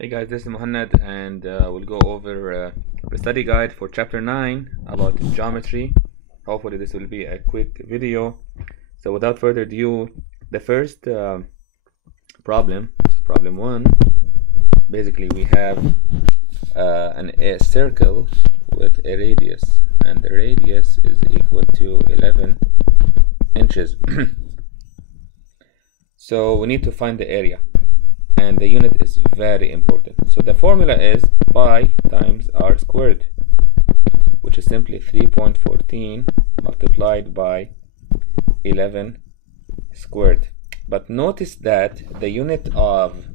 Hey guys, this is Muhammad and we'll go over the study guide for chapter 9 about geometry. Hopefully this will be a quick video. So without further ado, the first problem, so problem 1, basically we have a circle with a radius, and the radius is equal to 11 inches. So we need to find the area, and the unit is very important. So the formula is pi times r squared, which is simply 3.14 multiplied by 11 squared. But notice that the unit of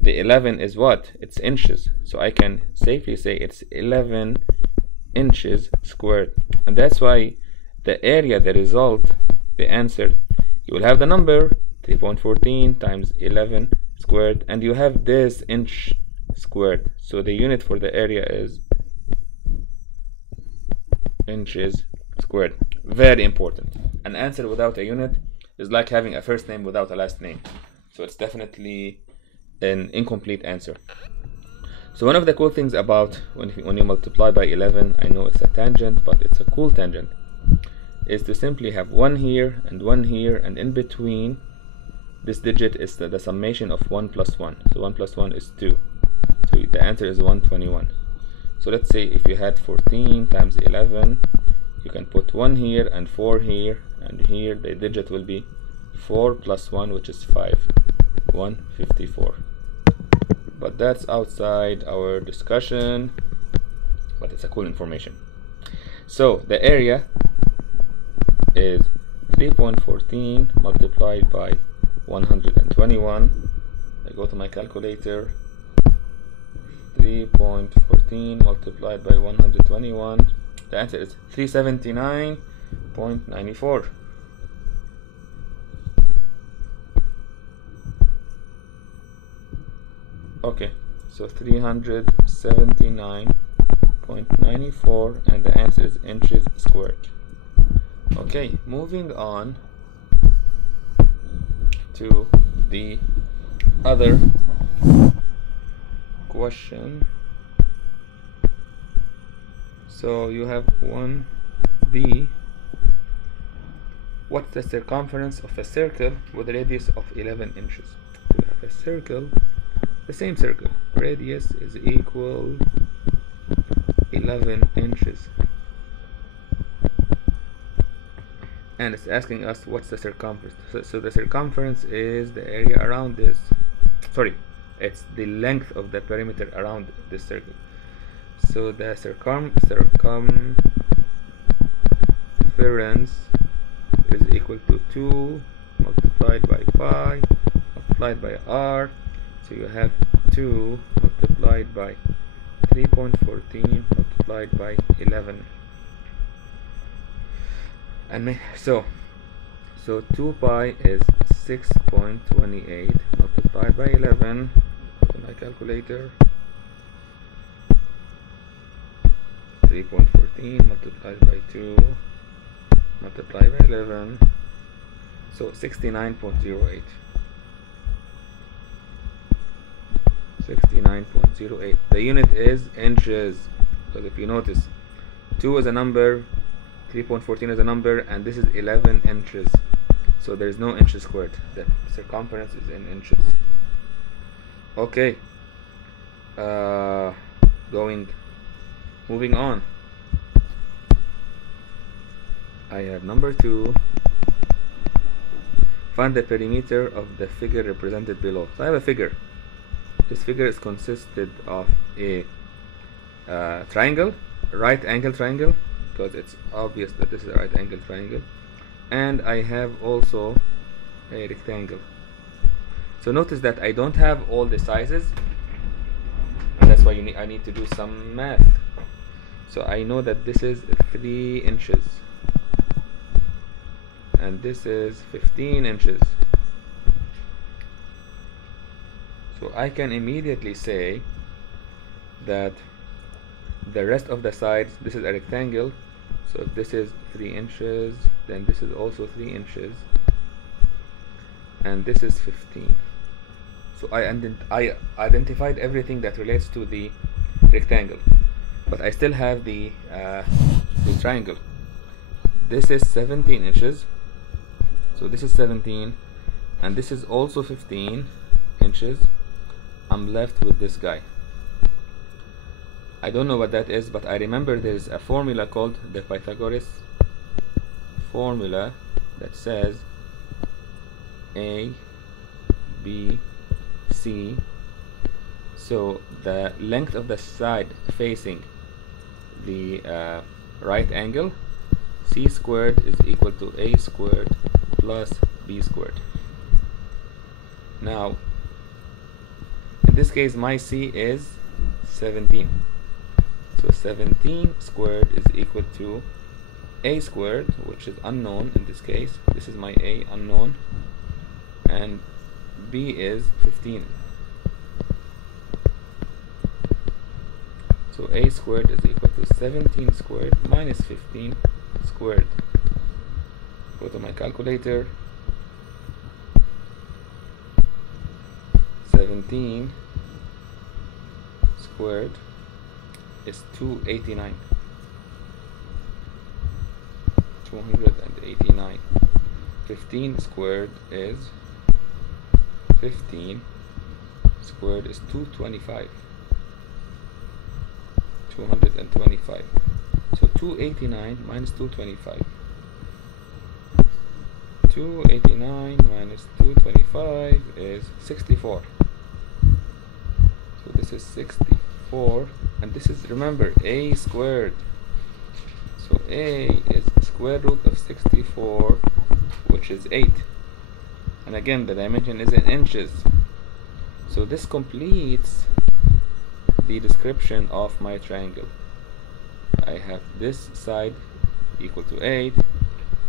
the 11 is what? It's inches. So I can safely say it's 11 inches squared. And that's why the area, the result, the answer, you will have the number 3.14 times 11 squared, and you have this inch squared. So the unit for the area is inches squared. Very important. An answer without a unit is like having a first name without a last name. So it's definitely an incomplete answer. So one of the cool things about when you multiply by 11, I know it's a tangent, but it's a cool tangent, is to simply have one here, and in between this digit is the summation of 1 plus 1. So 1 plus 1 is 2. So the answer is 121. So let's say if you had 14 times 11, you can put 1 here and 4 here, and here the digit will be 4 plus 1, which is 5. 154. But that's outside our discussion, but it's a cool information. So the area is 3.14 multiplied by 121. I go to my calculator. 3.14 multiplied by 121. The answer is 379.94. Okay, so 379.94, and the answer is inches squared. Okay, moving on to the other question. So you have 1b. What's the circumference of a circle with a radius of 11 inches? We have a circle, the same circle, radius is equal 11 inches. And it's asking us what's the circumference. So the circumference is the area around this. Sorry, it's the length of the perimeter around this circle. So the circumference is equal to 2 multiplied by pi multiplied by r. So you have 2 multiplied by 3.14 multiplied by 11. And so 2 pi is 6.28 multiplied by 11. Go to my calculator. 3.14 multiplied by 2 multiplied by 11. So 69.08. 69.08. The unit is inches, because if you notice, 2 is a number, 3.14 is a number, and this is 11 inches. So there is no inches squared. The circumference is in inches. Okay. Moving on. I have number 2. Find the perimeter of the figure represented below. So I have a figure. This figure is consisted of a triangle, right angle triangle, because it's obvious that this is a right angle triangle, and I have also a rectangle. So notice that I don't have all the sizes, and that's why I need to do some math. So I know that this is 3 inches, and this is 15 inches. So I can immediately say that the rest of the sides, this is a rectangle, so if this is 3 inches, then this is also 3 inches, and this is 15. So I identified everything that relates to the rectangle, but I still have the triangle. This is 17 inches, so this is 17, and this is also 15 inches. I'm left with this guy. I don't know what that is, but I remember there's a formula called the Pythagoras Formula that says A, B, C. So the length of the side facing the right angle, C squared, is equal to A squared plus B squared. Now, in this case, my C is 17. So 17 squared is equal to A squared, which is unknown in this case. This is my A, unknown, and B is 15. So A squared is equal to 17 squared minus 15 squared. Go to my calculator. 17 squared is 289. 289. 15 squared is 15 squared is 225. 225. So 289 minus 225. 289 minus 225 is 64. So this is 64, and this is, remember, A squared. So A is square root of 64, which is 8. And again, the dimension is in inches. So this completes the description of my triangle. I have this side equal to 8,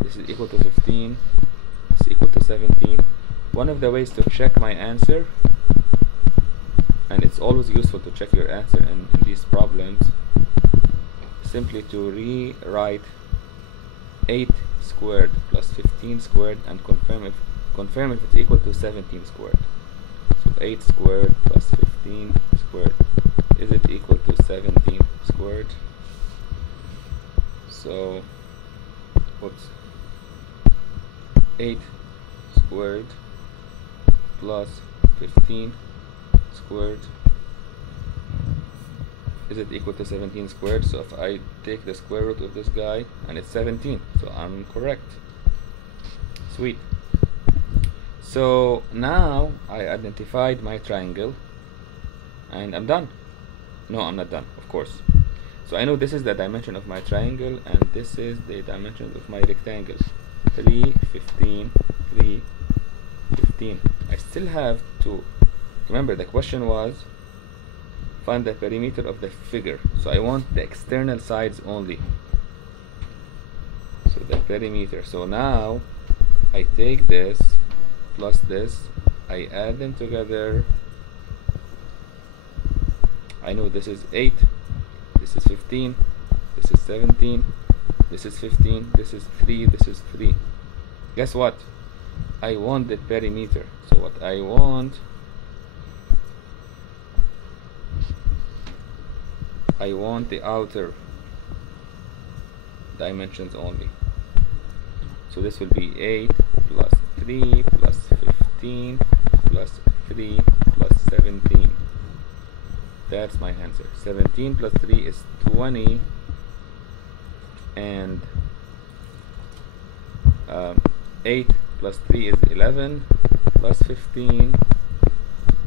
this is equal to 15, this is equal to 17. One of the ways to check my answer, and it's always useful to check your answer in these problems, simply to rewrite 8 squared plus 15 squared and confirm if it's equal to 17 squared. So 8 squared plus 15 squared, is it equal to 17 squared? So whoops, 8 squared plus 15 squared, is it equal to 17 squared? So if I take the square root of this guy, and it's 17, so I'm correct. Sweet. So now I identified my triangle and I'm done. No, I'm not done, of course. So I know this is the dimension of my triangle and this is the dimension of my rectangle. 3, 15, 3, 15. I still have to remember, the question was find the perimeter of the figure, so I want the external sides only. So the perimeter. So now I take this plus this, I add them together. I know this is 8, this is 15, this is 17, this is 15, this is 3, this is 3. Guess what? I want the perimeter. So what I want, I want the outer dimensions only. So this will be 8 plus 3 plus 15 plus 3 plus 17. That's my answer. 17 plus 3 is 20, and 8 plus 3 is 11 plus 15.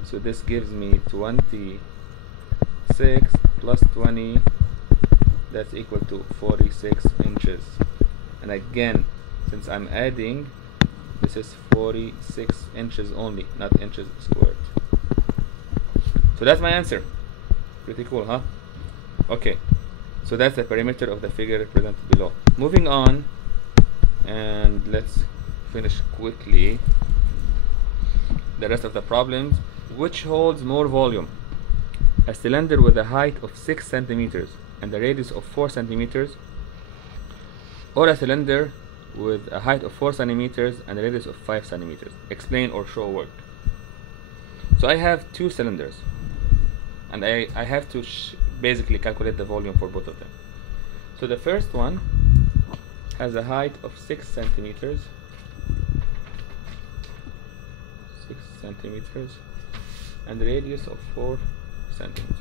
So this gives me 26 plus 20, that's equal to 46 inches. And again, since I'm adding, this is 46 inches only, not inches squared. So that's my answer. Pretty cool, huh? Okay, so that's the perimeter of the figure represented below. Moving on, and let's finish quickly the rest of the problems. Which holds more volume? A cylinder with a height of 6 centimeters and a radius of 4 centimeters, or a cylinder with a height of 4 centimeters and a radius of 5 centimeters. Explain or show work. So I have two cylinders, and I have to basically calculate the volume for both of them. So the first one has a height of 6 centimeters, 6 centimeters, and radius of 4 centimeters.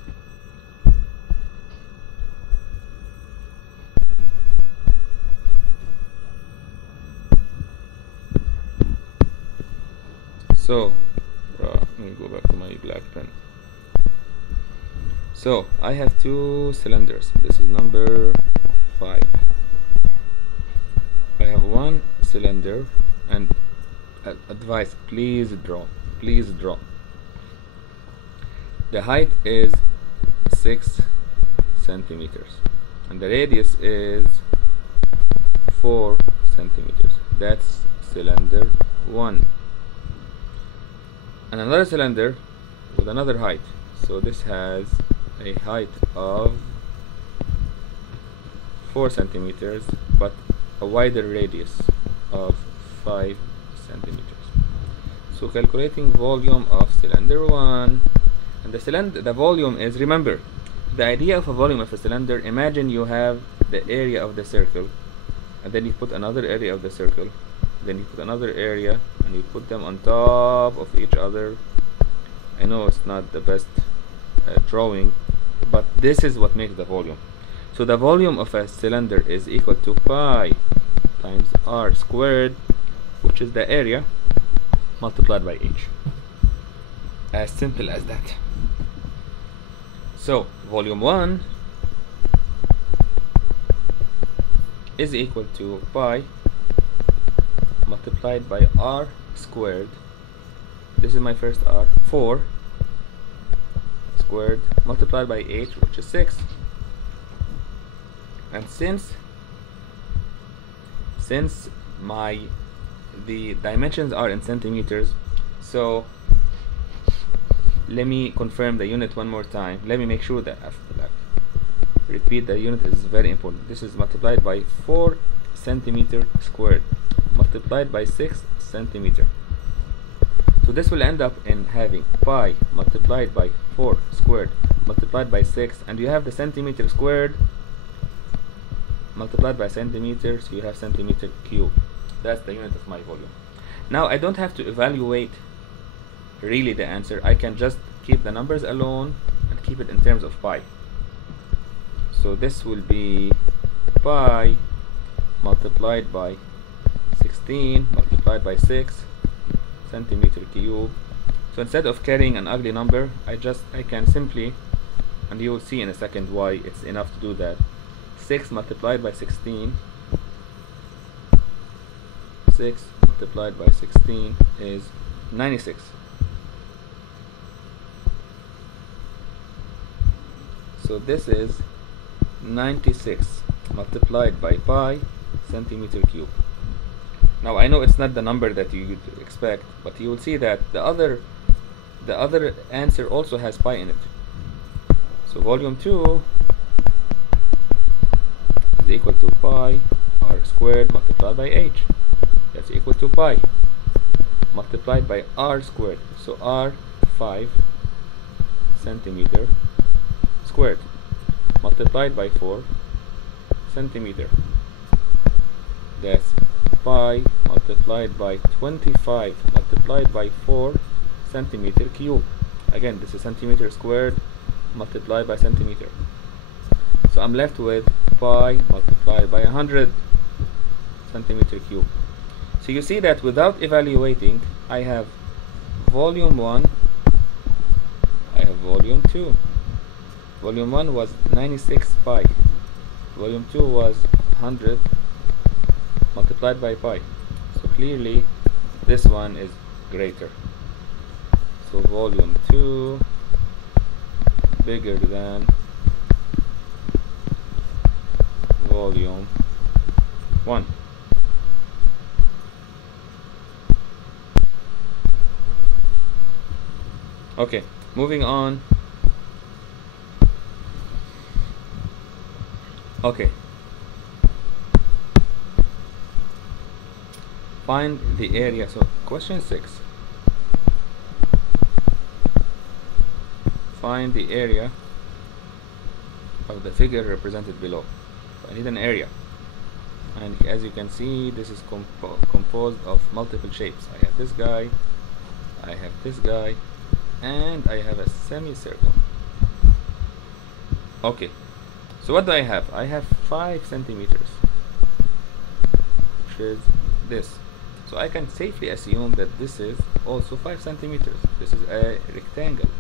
So let me go back to my black pen. So I have two cylinders. This is number 5. I have one cylinder, and advice, please draw. The height is 6 centimeters and the radius is 4 centimeters. That's cylinder 1. And another cylinder with another height. So this has a height of 4 centimeters but a wider radius of 5 centimeters. So calculating volume of cylinder 1, and the volume is, remember, the idea of a volume of a cylinder, imagine you have the area of the circle, and then you put another area of the circle, then you put another area, and you put them on top of each other. I know it's not the best drawing, but this is what makes the volume. So the volume of a cylinder is equal to pi times r squared, which is the area, multiplied by h. As simple as that. So volume 1 is equal to pi multiplied by r squared. This is my first r, 4 squared, multiplied by h, which is 6. And since the dimensions are in centimeters, so let me confirm the unit one more time. Let me make sure that repeat, the unit is very important. This is multiplied by 4 centimeter squared multiplied by 6 centimeter. So this will end up in having pi multiplied by 4 squared multiplied by 6, and you have the centimeter squared multiplied by centimeters, so you have centimeter cube. That's the unit of my volume. Now I don't have to evaluate really the answer. I can just keep the numbers alone and keep it in terms of pi. So this will be pi multiplied by 16 multiplied by 6 centimeter cube. So instead of carrying an ugly number, I can simply, and you will see in a second why it's enough to do that, 6 multiplied by 16, 6 multiplied by 16 is 96. So this is 96 multiplied by pi centimeter cube. Now I know it's not the number that you would expect, but you will see that the other answer also has pi in it. So volume 2 is equal to pi r squared multiplied by h. That's equal to pi multiplied by r squared. So r 5 centimeter squared multiplied by 4 centimeter. That's pi multiplied by 25 multiplied by 4 centimeter cube. Again, this is centimeter squared multiplied by centimeter. So I'm left with pi multiplied by 100 centimeter cube. So you see that without evaluating, I have volume 1, I have volume 2. Volume 1 was 96 pi. Volume 2 was 100 multiplied by pi. So clearly this one is greater. So volume 2 bigger than volume 1. Okay, moving on. Okay, find the area. So question 6, find the area of the figure represented below. So I need an area, and as you can see, this is composed of multiple shapes. I have this guy, I have this guy, and I have a semicircle. Okay, so what do I have? I have 5 centimeters, which is this. So I can safely assume that this is also 5 centimeters. This is a rectangle.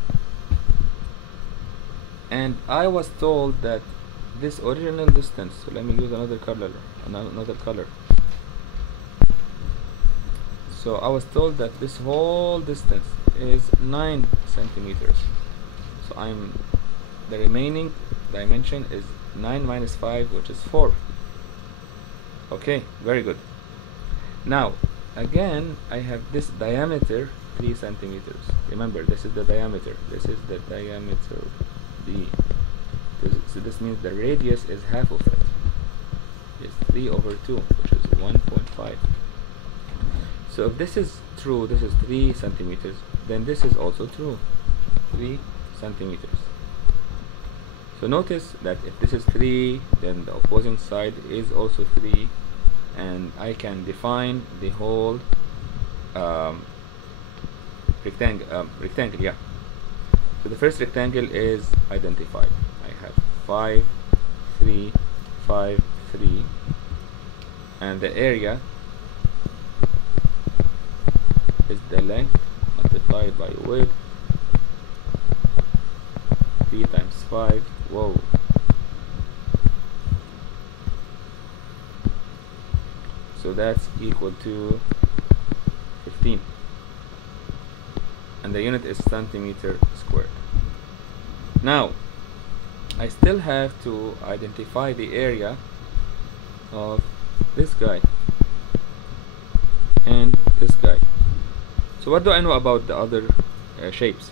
And I was told that this original distance, so let me use another color. So I was told that this whole distance is 9 centimeters. So the remaining dimension is 9 minus 5, which is 4. Okay, very good. Now again, I have this diameter 3 centimeters. Remember, this is the diameter. This is the diameter D. So this means the radius is half of it. It's 3 over 2, which is 1.5. So if this is true, this is 3 centimeters, then this is also true, 3 centimeters. So notice that if this is 3, then the opposing side is also 3, and I can define the whole rectangle, yeah. So the first rectangle is identified. I have 5, 3, 5, 3, and the area is the length multiplied by width, 3 times 5, whoa. So that's equal to 15, and the unit is centimeter squared. Now I still have to identify the area of this guy and this guy. So what do I know about the other shapes?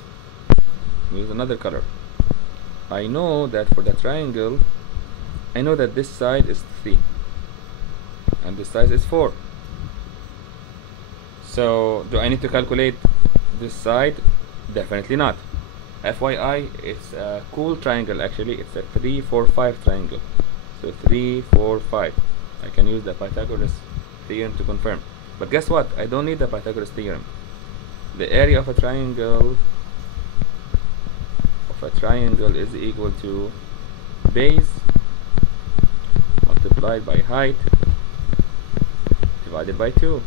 Use another color. I know that for the triangle, I know that this side is 3 and this side is 4. So do I need to calculate this side? Definitely not. FYI, it's a cool triangle. Actually, it's a 3, 4, 5 triangle. So 3, 4, 5. I can use the Pythagoras theorem to confirm. But guess what? I don't need the Pythagoras theorem. The area of a triangle is equal to base multiplied by height divided by 2.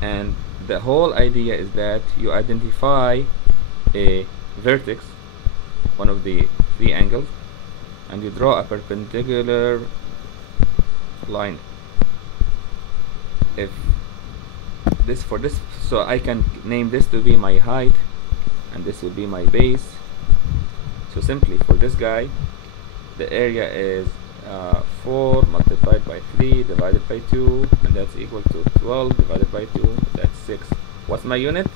And the whole idea is that you identify a vertex, one of the 3 angles, and you draw a perpendicular line. If this for this, so I can name this to be my height and this will be my base. So simply for this guy, the area is 4 multiplied by 3 divided by 2, and that's equal to 12 divided by 2, that's 6. What's my unit?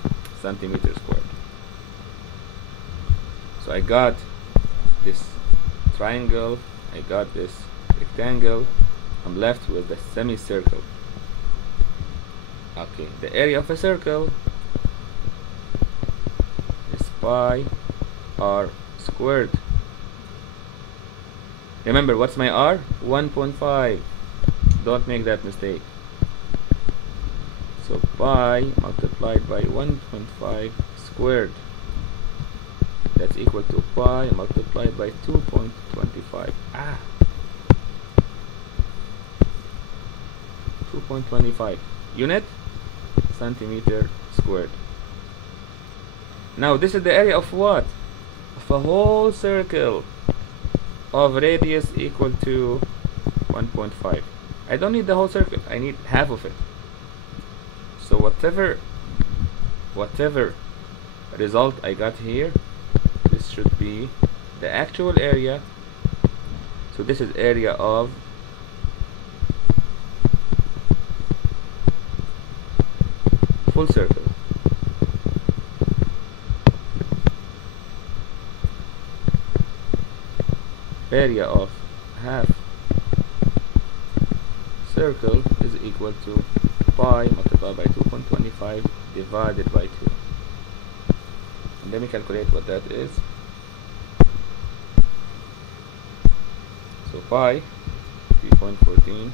Centimeter squared. So I got this triangle, I got this rectangle, I'm left with the semicircle. Okay, the area of a circle is pi r squared. Remember, what's my r? 1.5. Don't make that mistake. So pi multiplied by 1.5 squared, that's equal to pi multiplied by 2.25. 2.25. Unit? Centimeter squared. Now this is the area of what? Of a whole circle of radius equal to 1.5. I don't need the whole circle, I need half of it. So whatever result I got here, this should be the actual area. So this is area of full circle. Area of half circle is equal to pi multiplied by 2.25 divided by 2. And let me calculate what that is. pi 3.14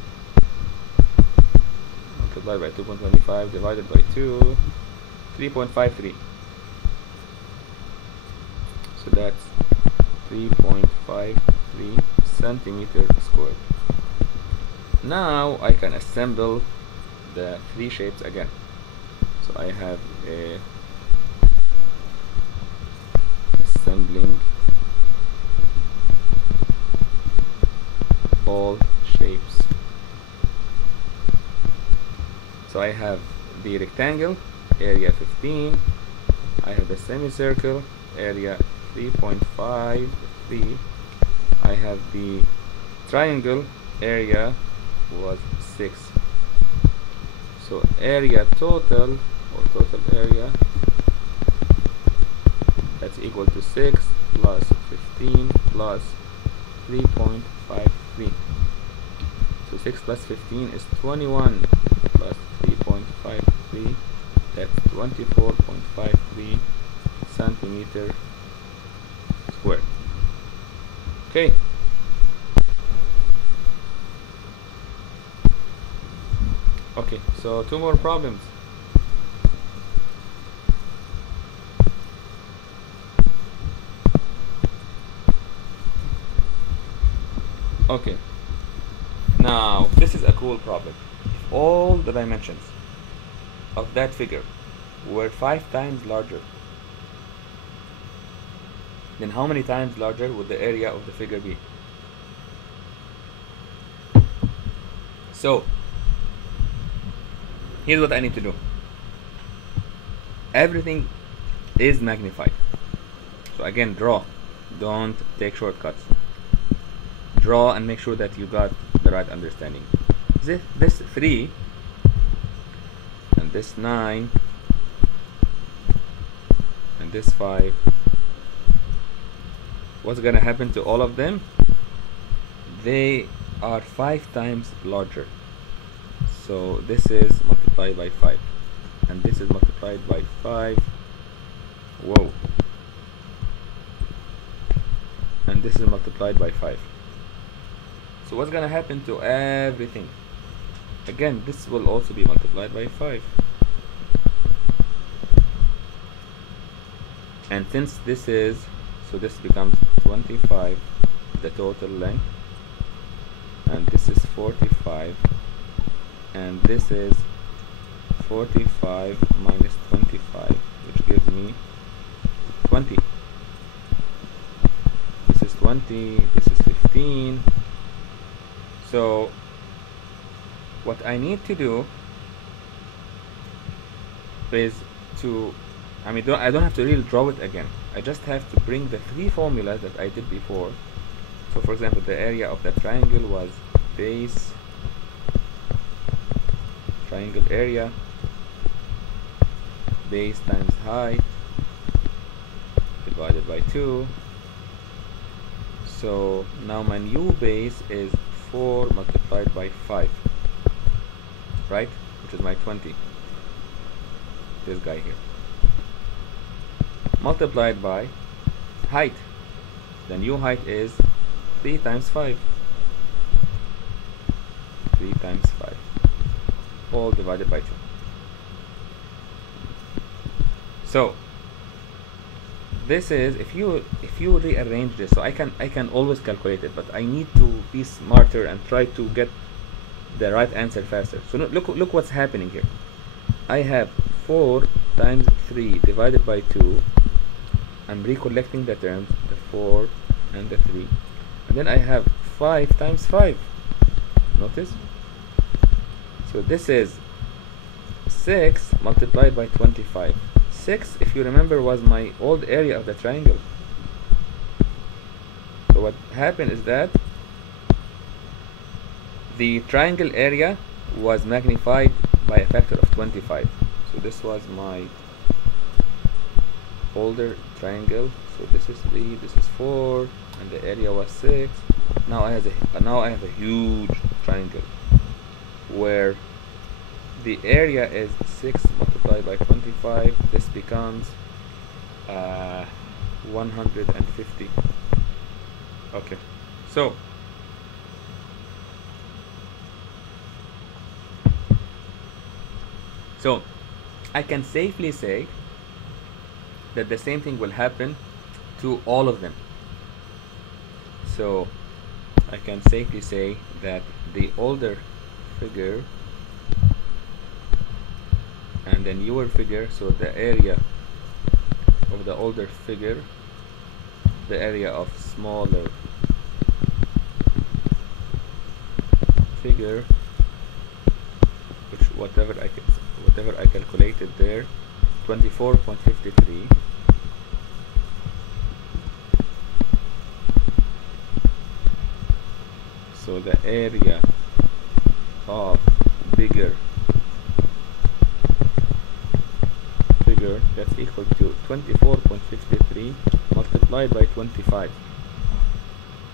multiplied by 2.25 divided by 2, 3.53. So that's 3.53 centimeter squared. Now I can assemble the three shapes again. So I have a assembling all shapes. So I have the rectangle, area 15. I have the semicircle, area 3.53. I have the triangle, area was 6. So area total, or total area, that's equal to 6 plus 15 plus 3.53. So 6 plus 15 is 21 plus 3.53, that's 24.53 centimeter squared. Okay. Okay, so two more problems. Okay, now this is a cool problem. If all the dimensions of that figure were 5 times larger, then how many times larger would the area of the figure be? So here's what I need to do. Everything is magnified. So again, draw. Don't take shortcuts. Draw and make sure that you got the right understanding. This 3 and this 9 and this 5. What's gonna happen to all of them? They are 5 times larger. So this is multiplied by 5 and this is multiplied by 5. Whoa. And this is multiplied by 5. So what's gonna happen to everything? Again, this will also be multiplied by 5. And since this is, so this becomes 25, the total length, and this is 45, and this is 45 minus 25, which gives me 20. This is 20, this is 15. So what I need to do is to, I don't have to really draw it again. I just have to bring the 3 formulas that I did before. So for example, the area of the triangle was base, triangle area, base times height divided by 2. So now my new base is 4 multiplied by 5, right? Which is my 20. This guy here. Multiplied by height. The new height is 3 times 5. 3 times 5. All divided by 2. So this is, if you rearrange this, so I can always calculate it, but I need to be smarter and try to get the right answer faster. So look what's happening here. I have 4 times 3 divided by 2. I'm recollecting the terms, the 4 and the 3, and then I have 5 times 5. Notice? So this is 6 multiplied by 25. 6, if you remember, was my old area of the triangle. So what happened is that the triangle area was magnified by a factor of 25. So this was my older triangle. So this is 3, this is 4, and the area was 6. Now I have a huge triangle where the area is 6 multiplied by 25. This becomes 150. Okay, so So I can safely say that the same thing will happen to all of them. So I can safely say that the older figure and the newer figure, so the area of the older figure, the area of smaller figure, which whatever I calculated there, 24.53, so the area of bigger figure, that's equal to 24.53 multiplied by 25,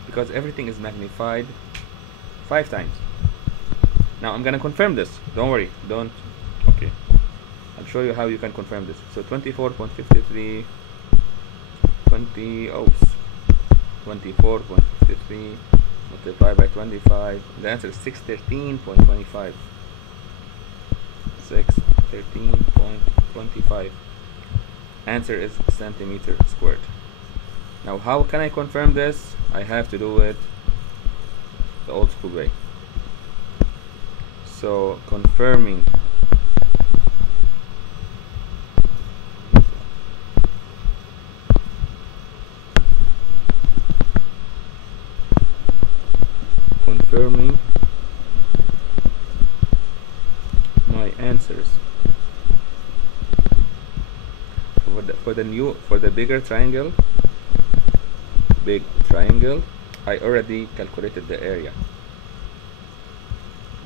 because everything is magnified 5 times. Now I'm gonna confirm this, don't worry, okay, I'll show you how you can confirm this. So 24.53 24.53 multiplied by 25, the answer is 613.25. 613.25. Answer is centimeter squared. Now how can I confirm this? I have to do it the old school way. So confirming my answers for the bigger triangle, big triangle, I already calculated the area.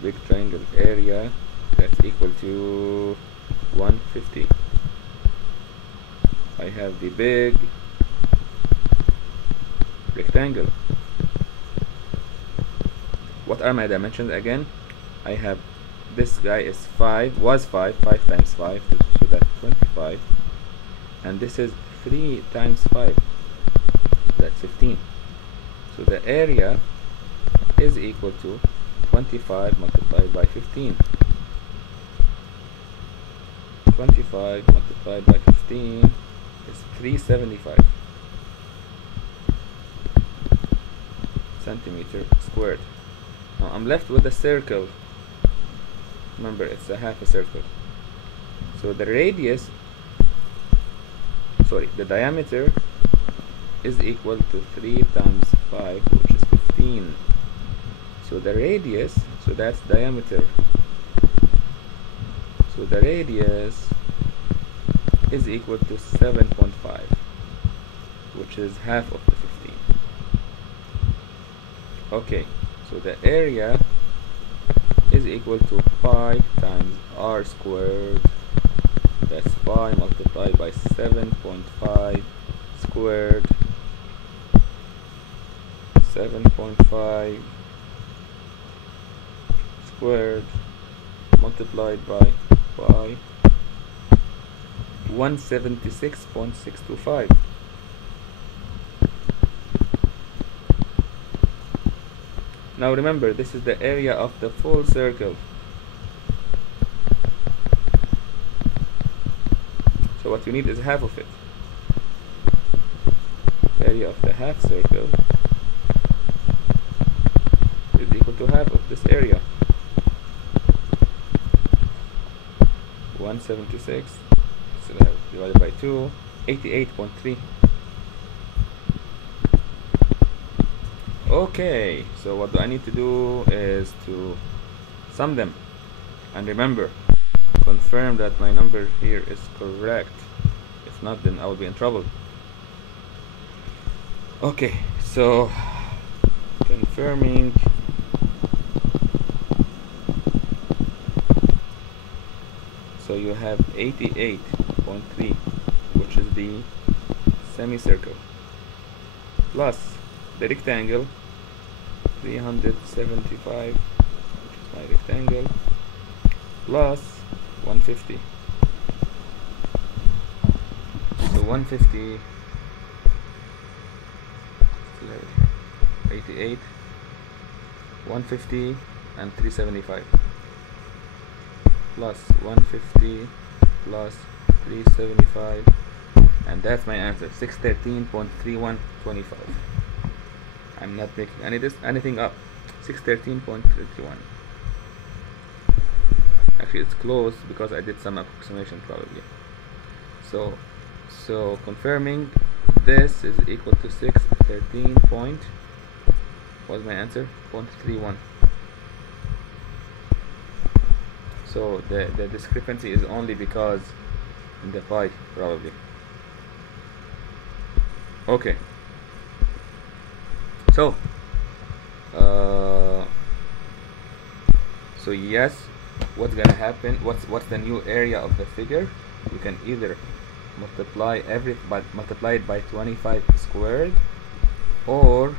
Big triangle area, that's equal to 150. I have the big rectangle. What are my dimensions again? I have, this guy is 5 times 5, so that's 25, and this is 3 times 5, that's 15. So the area is equal to 25 multiplied by 15. 25 multiplied by 15 is 375 centimeter squared. Now I'm left with a circle. Remember, it's a half a circle. So the radius, the diameter is equal to 3 times 5, which is 15. So the radius, so that's diameter. So the radius is equal to 7.5, which is half of the 15. Okay, so the area is equal to pi times r squared. That's pi multiplied by 7.5 squared. 7.5 squared multiplied by pi, 176.625. Now remember, this is the area of the full circle. So what you need is half of it. The area of the half circle is equal to half of this area. 176 divided by 2, 88.3. Okay, so what do I need to do is to sum them, and remember, confirm that my number here is correct. If not, then I will be in trouble. Okay, so confirming so you have 88.3, which is the semicircle, plus the rectangle 375, which is my rectangle, plus 150. So 150, 88, 150, and 375. plus 150 plus 375, and that's my answer, 613.3125. I'm not making anything up. 613.31. Actually, it's close because I did some approximation probably. So confirming this is equal to 613 point, what's my answer? 0.31. So the discrepancy is only because in the pi probably. Okay. So yes, what's gonna happen? What's the new area of the figure? You can either multiply it by 25 squared, or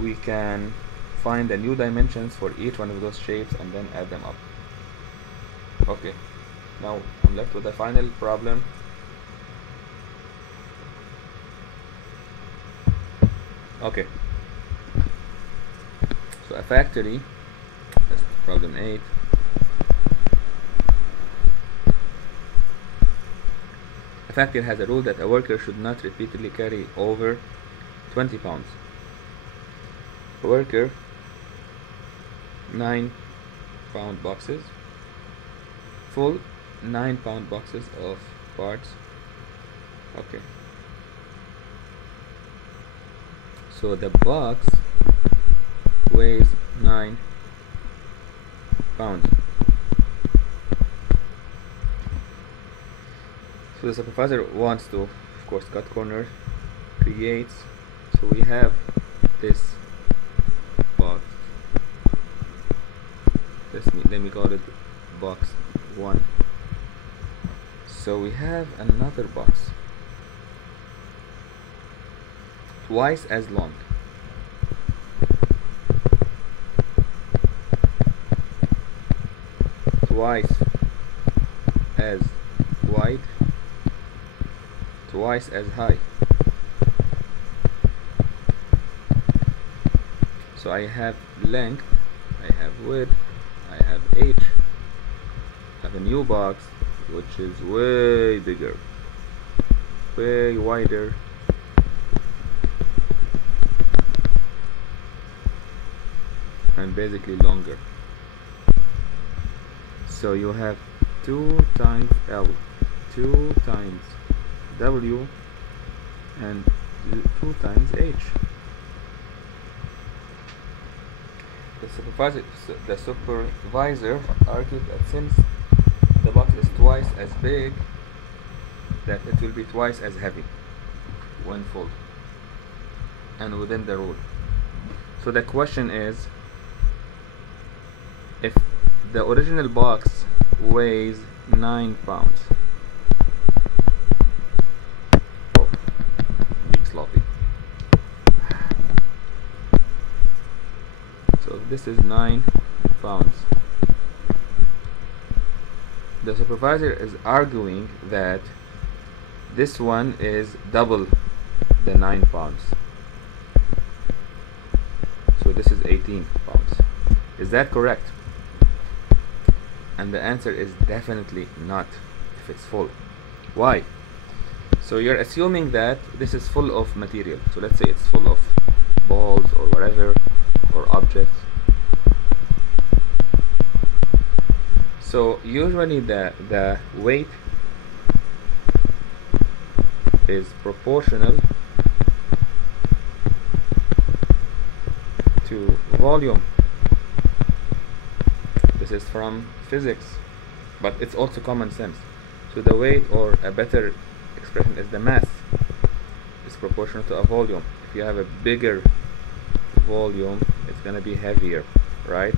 we can find the new dimensions for each one of those shapes and then add them up. Okay, now I'm left with the final problem. Okay, so a factory, that's problem 8. A factory has a rule that a worker should not repeatedly carry over 20 pounds. A worker 9-pound boxes, full 9-pound boxes of parts. Okay, so the box weighs 9 pounds. So the supervisor wants to, of course, cut corners, creates, so we have this box. Let me call it box 1. So we have another box twice as long, twice as wide, twice as high. So I have length, I have width, I have h. I have a new box which is way bigger, way wider, and basically longer. So you have 2 times L, 2 times W, and 2 times H. The supervisor argued that since the box is twice as big, that it will be twice as heavy when full and within the rule. So the question is, if the original box weighs 9 pounds, oh, big sloppy. So this is 9 pounds. The supervisor is arguing that this one is double the 9 pounds. So this is 18 pounds. Is that correct? And the answer is definitely not if it's full. Why? So you're assuming that this is full of material. So let's say it's full of balls or whatever, or objects. So usually the weight is proportional to volume. This is from physics, but it's also common sense. So the weight, or a better expression, is the mass, is proportional to a volume. If you have a bigger volume, it's gonna be heavier, right,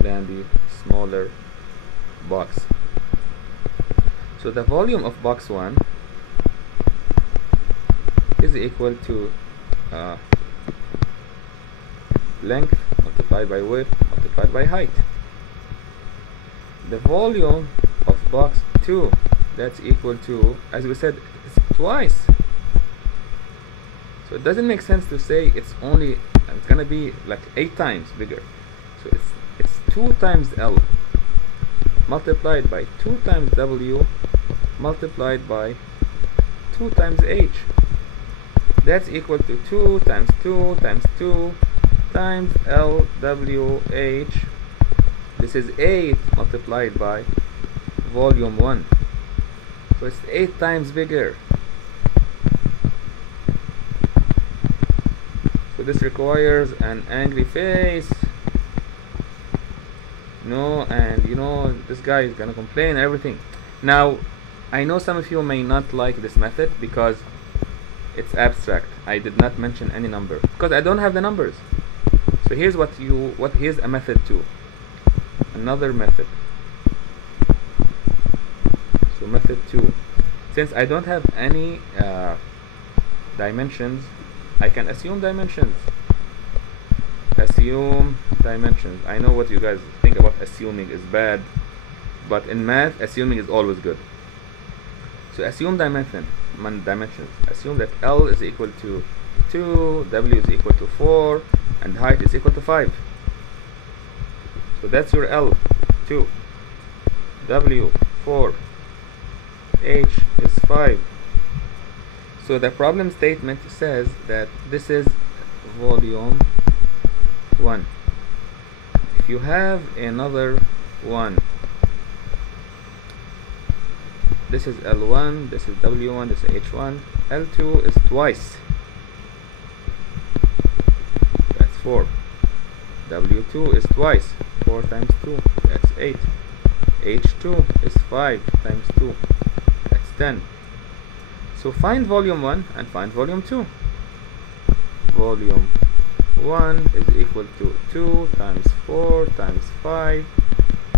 than the smaller box. So the volume of box 1 is equal to length multiplied by width multiplied by height. The volume of box 2, that's equal to, as we said, it's twice. So it doesn't make sense to say it's only, it's gonna be like 8 times bigger. So it's 2 times L. multiplied by 2 times W multiplied by 2 times H. That's equal to 2 times 2 times 2 times LWH. This is 8 multiplied by volume 1. So it's 8 times bigger. So this requires an angry face. No, and you know, this guy is gonna complain and everything. Now, I know some of you may not like this method because it's abstract. I did not mention any number because I don't have the numbers. So here's here's a method 2. Another method. So method 2. Since I don't have any dimensions, I can assume dimensions. Assume dimensions. I know what you guys think about assuming is bad, but in math, assuming is always good. So assume dimensions. Assume that L is equal to 2, W is equal to 4, and height is equal to 5. So that's your L, 2, W, 4, H is 5. So the problem statement says that this is volume 1. If you have another one, this is L1, this is W1, this is H1, L2 is twice, that's 4, W2 is twice, 4 times 2, that's 8, H2 is 5 times 2, that's 10. So find volume 1 and find volume 2. Volume 1 is equal to 2 times 4 times 5,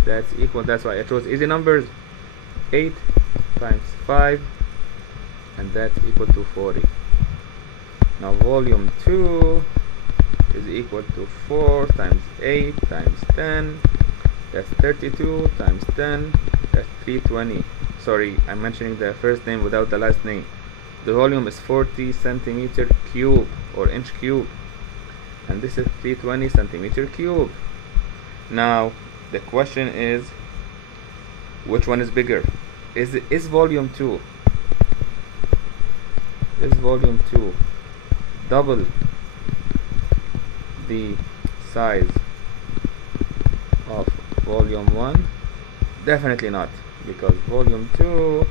that's why I chose easy numbers, 8 times 5, and that's equal to 40. Now volume 2 is equal to 4 times 8 times 10, that's 32 times 10, that's 320. Sorry, I'm mentioning the first name without the last name. The volume is 40 centimeter cube or inch cube, and this is 320 centimeter cube. Now the question is, which one is bigger? Is volume 2 double the size of volume 1? Definitely not, because volume 2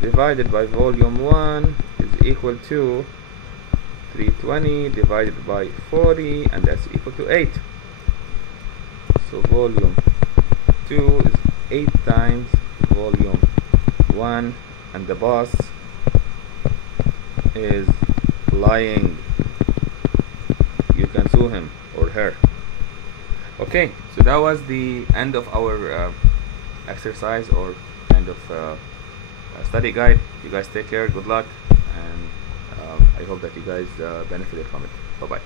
divided by volume 1 is equal to 320 divided by 40, and that's equal to 8. So volume 2 is 8 times volume 1, and the boss is lying. You can sue him or her. Okay, so that was the end of our exercise or kind of study guide. You guys take care, good luck, and I hope that you guys benefited from it. Bye bye.